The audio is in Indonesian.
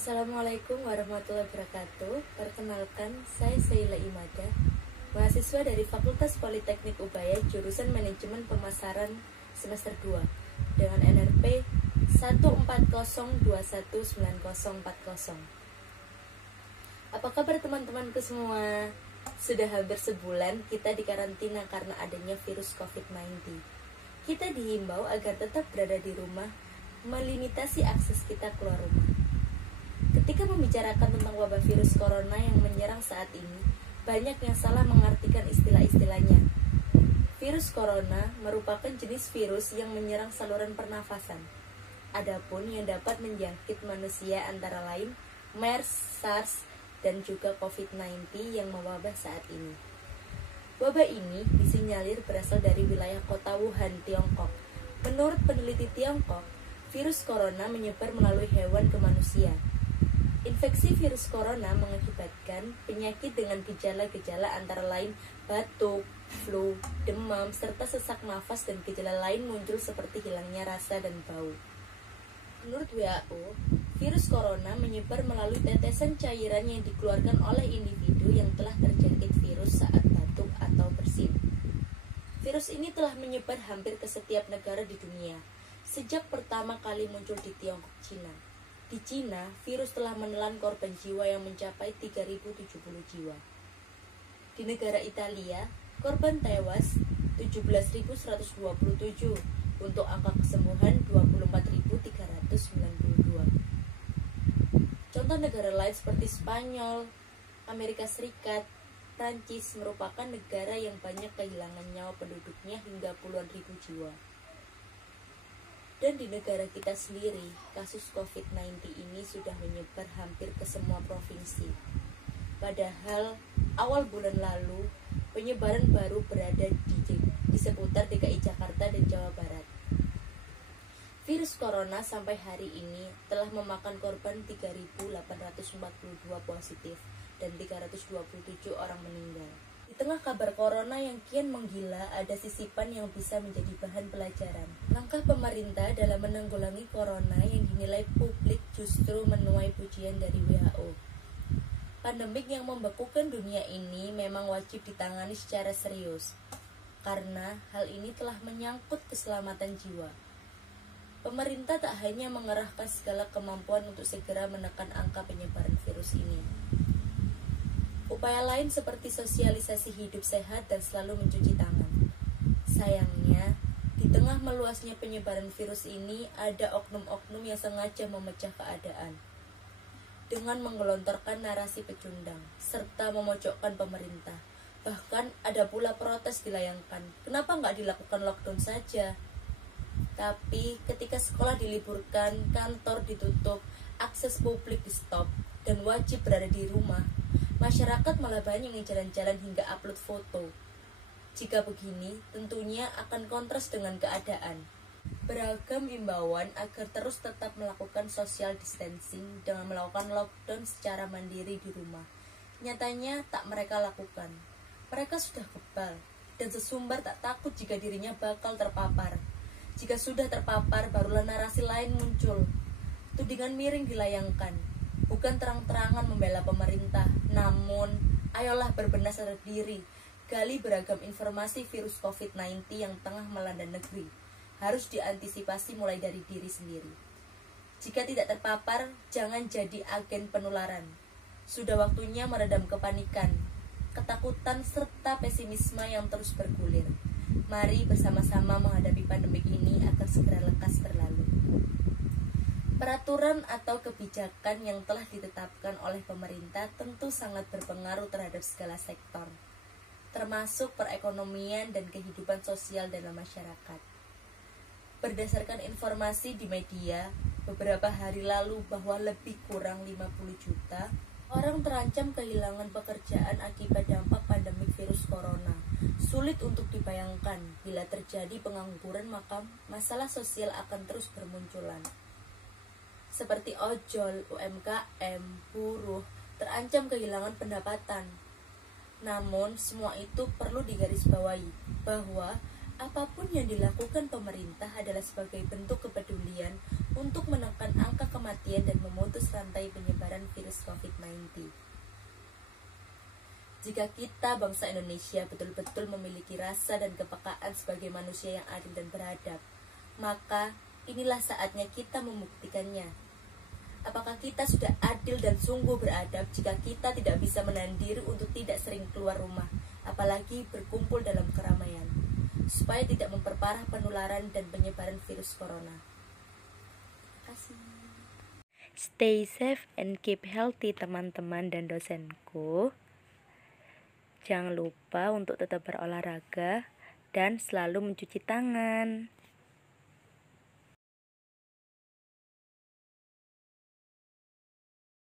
Assalamualaikum warahmatullahi wabarakatuh. Perkenalkan, saya Sheila Imada, mahasiswa dari Fakultas Politeknik Ubaya, jurusan Manajemen Pemasaran semester 2 dengan NRP 140219040. Apa kabar teman-temanku semua? Sudah hampir sebulan kita dikarantina karena adanya virus COVID-19. Kita dihimbau agar tetap berada di rumah, melimitasi akses kita keluar rumah. Ketika membicarakan tentang wabah virus corona yang menyerang saat ini, banyak yang salah mengartikan istilah-istilahnya. Virus corona merupakan jenis virus yang menyerang saluran pernafasan. Adapun yang dapat menjangkit manusia antara lain MERS, SARS, dan juga COVID-19 yang mewabah saat ini. Wabah ini disinyalir berasal dari wilayah kota Wuhan, Tiongkok. Menurut peneliti Tiongkok, virus corona menyebar melalui hewan ke manusia. Infeksi virus corona mengakibatkan penyakit dengan gejala-gejala antara lain batuk, flu, demam, serta sesak nafas dan gejala lain muncul seperti hilangnya rasa dan bau. Menurut WHO, virus corona menyebar melalui tetesan cairan yang dikeluarkan oleh individu yang telah terjangkit virus saat batuk atau bersin. Virus ini telah menyebar hampir ke setiap negara di dunia, sejak pertama kali muncul di Tiongkok, Cina. Di Cina, virus telah menelan korban jiwa yang mencapai 3.070 jiwa. Di negara Italia, korban tewas 17.127, untuk angka kesembuhan 24.392. Contoh negara lain seperti Spanyol, Amerika Serikat, Prancis merupakan negara yang banyak kehilangan nyawa penduduknya hingga puluhan ribu jiwa. Dan di negara kita sendiri, kasus COVID-19 ini sudah menyebar hampir ke semua provinsi. Padahal, awal bulan lalu, penyebaran baru berada di seputar DKI Jakarta dan Jawa Barat. Virus corona sampai hari ini telah memakan korban 3.842 positif dan 327 orang meninggal. Di tengah kabar corona yang kian menggila, ada sisipan yang bisa menjadi bahan pelajaran. Langkah pemerintah dalam menanggulangi corona yang dinilai publik justru menuai pujian dari WHO. Pandemik yang membekukan dunia ini memang wajib ditangani secara serius, karena hal ini telah menyangkut keselamatan jiwa. Pemerintah tak hanya mengerahkan segala kemampuan untuk segera menekan angka penyebaran virus ini. Upaya lain seperti sosialisasi hidup sehat dan selalu mencuci tangan. Sayangnya, di tengah meluasnya penyebaran virus ini, ada oknum-oknum yang sengaja memecah keadaan dengan menggelontorkan narasi pecundang, serta memojokkan pemerintah. Bahkan ada pula protes dilayangkan, kenapa nggak dilakukan lockdown saja? Tapi ketika sekolah diliburkan, kantor ditutup, akses publik di stop, dan wajib berada di rumah, masyarakat malah banyak yang jalan-jalan hingga upload foto. Jika begini, tentunya akan kontras dengan keadaan. Beragam imbauan agar terus tetap melakukan social distancing dengan melakukan lockdown secara mandiri di rumah. Nyatanya tak mereka lakukan. Mereka sudah kebal dan sesumbar tak takut jika dirinya bakal terpapar. Jika sudah terpapar, barulah narasi lain muncul. Tudingan miring dilayangkan. Bukan terang-terangan membela pemerintah, namun ayolah berbenah sadar diri, gali beragam informasi virus COVID-19 yang tengah melanda negeri. Harus diantisipasi mulai dari diri sendiri. Jika tidak terpapar, jangan jadi agen penularan. Sudah waktunya meredam kepanikan, ketakutan, serta pesimisme yang terus bergulir. Mari bersama-sama menghadapi pandemik ini agar segera lekas berlalu. Peraturan atau kebijakan yang telah ditetapkan oleh pemerintah tentu sangat berpengaruh terhadap segala sektor, termasuk perekonomian dan kehidupan sosial dalam masyarakat. Berdasarkan informasi di media, beberapa hari lalu bahwa lebih kurang 50 juta orang terancam kehilangan pekerjaan akibat dampak pandemik virus corona. Sulit untuk dibayangkan, bila terjadi pengangguran maka masalah sosial akan terus bermunculan. Seperti ojol, UMKM, buruh, terancam kehilangan pendapatan. Namun, semua itu perlu digarisbawahi bahwa Apapun yang dilakukan pemerintah adalah sebagai bentuk kepedulian untuk menekan angka kematian dan memutus rantai penyebaran virus COVID-19. Jika kita bangsa Indonesia betul-betul memiliki rasa dan kepekaan sebagai manusia yang adil dan beradab, maka inilah saatnya kita membuktikannya. Apakah kita sudah adil dan sungguh beradab jika kita tidak bisa menahan diri untuk tidak sering keluar rumah, apalagi berkumpul dalam keramaian, supaya tidak memperparah penularan dan penyebaran virus corona. Terima kasih. Stay safe and keep healthy teman-teman dan dosenku. Jangan lupa untuk tetap berolahraga dan selalu mencuci tangan.